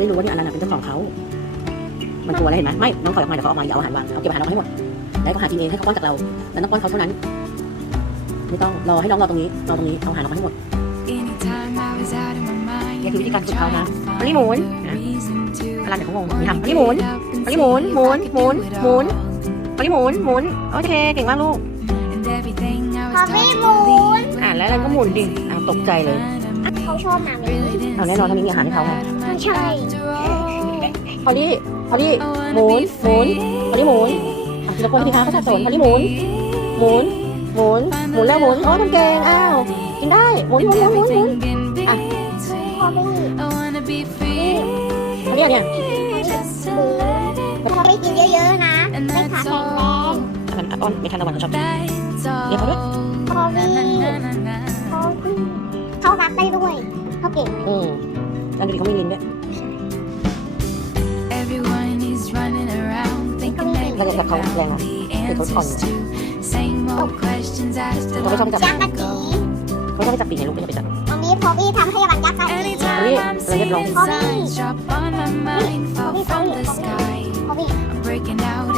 จะได้รู้ว่าเนี่ยอันนั้นนะเป็นเจ้าของเขา มันกลัวแล้วเห็นไหมไม่ น้องถอยออกมาเดี๋ยวเขาออกมาอย่าเอาอาหารวางเอาเก็บอาหารออกมาให้หมด แล้วก็หากินเองให้เขาป้อนจากเรา แล้วต้องป้อนเขาเท่านั้น ไม่ต้องรอให้น้องรอตรงนี้ รอตรงนี้ เอาอาหารออกมาให้หมดนี่คือวิธีการฝึกเขานะอันนี้หมุนนะอะไรเดี๋ยวเขางงมีทำอันนี้หมุนอันนี้หมุนหมุนหมุนหมุนอันนี้หมุนหมุน โอเค เก่งมากลูกพอไม่หมุนอ่านแล้วเราก็หมุนดิอ่าตกใจเลยเขาชอบมามีเอาแน่นอนถ้ามีอาหารให้เขาไงไม่ ใช่พอลี่พอลี่หมุนหมุนพอลี่หมุนอะทีละคนทีคะเขาสับสนพอลี่หมุนหมุนหมุนหมุนแล้วหมุนโอ้ทำเก่งอ้าวกินได้หมุนหมุนหมุนหมุนหมุนอะพอไม่พอลี่เนี่ยพอไม่กินเยอะๆนะไม่ขาแข็งแรงมันอ้อนไม่ทันตะวันเขาชอบกินเดี๋ยวเขาด้วยพอวิ่งพอวิ่งเขารับได้ด้วยเขาเก่งอืมแล้วดูดิเขามีลิ้นด้วย they แล้วก็แบบเขาแรงอะ the answers to same old questions asked a เขาไม่ชอบ long ไปจับยักษ์กะจีเขาชอบไปจับปีกไงลูกไม่ชอบไปจับวันนี้พอวี่ทำให้วันยักษ์กะจี Anytime Really? I'm Really seeing long. signs drop on my mind, fall Really? from Really? the sky. พอวี่ I'm breaking out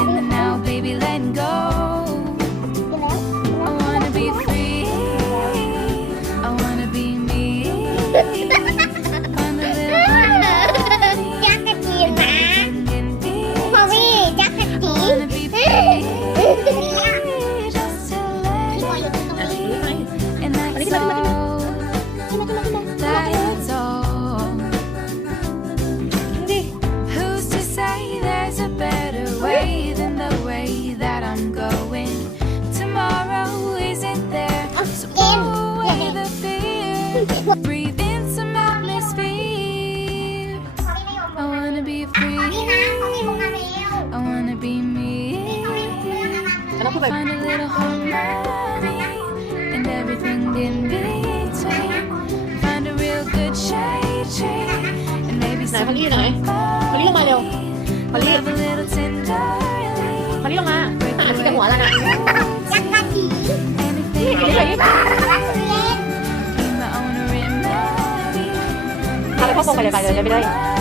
Breathe in some atmosphere. พอวี่ไม่ยอม I wanna be พอวี่นะพอวี่ free. ลงมาแล้ว I wanna be me. พอวี่เพื่อนอะไร แล้วพูดไป Find a little harmony and everything in between. Find a real good shade tree and maybe ไหน some พอลี่ไหนพอลี่ลงมาเร็วพอลี่ love a little tenderly. พอลี่ลงมาอ่านที่กับหัวแล้วนะ พาไปพ่